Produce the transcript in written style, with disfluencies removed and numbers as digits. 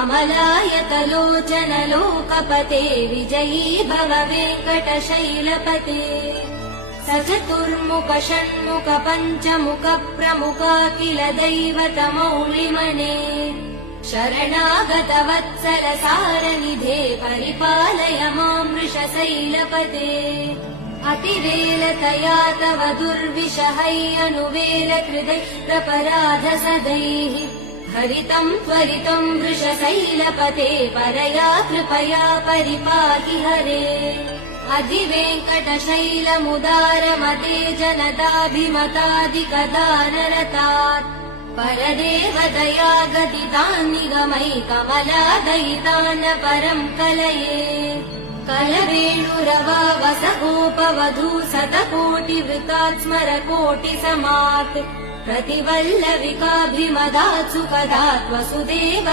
अमलायतलोचन लोकपते विजयी भव वेङ्कटशैलपते सचतुर्मुख षण्मुख पञ्चमुख प्रमुखाखिल दैवतमौलिमने शरणागत वत्सल सारनिधे परिपालय मां वृषशैलपते अतिवेलतया तव दुर्विषहैरनुवेल कृदैरपराध सदैः हरितं त्वरितं वृषशैलपते परया कृपया परिपाहि हरे अधिवेङ्कटशैलमुदारमते जनताभिमतादिकदानरतात् परदेवदया गदितान् निगमैकमलादयितान् परं कलये कलवेणुरवा वसगोपवधू शतकोटिवृतात् स्मरकोटिसमात् प्रतिवल्लविकाभिमदात् सुखदात् वसुदेव